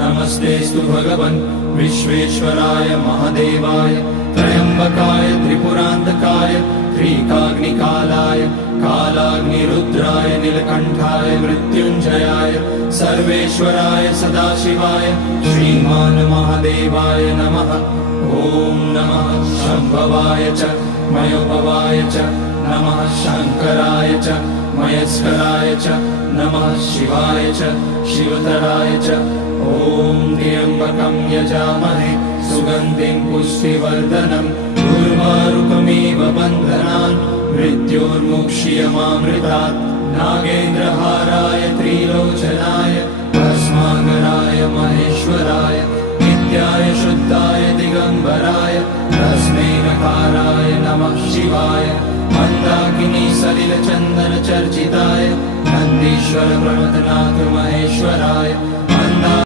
नमस्तेस्तु भगवन् विश्वेश्वराय महादेवाय त्र्यम्बकाय त्रिपुरान्तकाय त्रिकाग्निकालाय कालाग्निरुद्राय नीलकण्ठाय मृत्युञ्जयाय सर्वेश्वराय सदाशिवाय श्रीमान् महादेवाय नमः। ॐ नमः शम्भवाय च मयोभवाय च नमः शङ्कराय च मयस्कराय च नमः शिवाय च शिवतराय च। ॐ त्र्यम्बकं यजामहे सुगन्धिं पुष्टिवर्धनम् उर्वारुकमिव बन्धनान् मृत्योर्मुक्ष्यमामृतात्। नागेन्द्रहाराय त्रिलोचनाय भस्माकराय महेश्वराय नित्याय शुद्धाय दिगम्बराय तस्मै नकाराय नमः शिवाय। मन्दाकिनी सलिलचन्दन चर्चिताय नन्दीश्वर प्रमथनाथ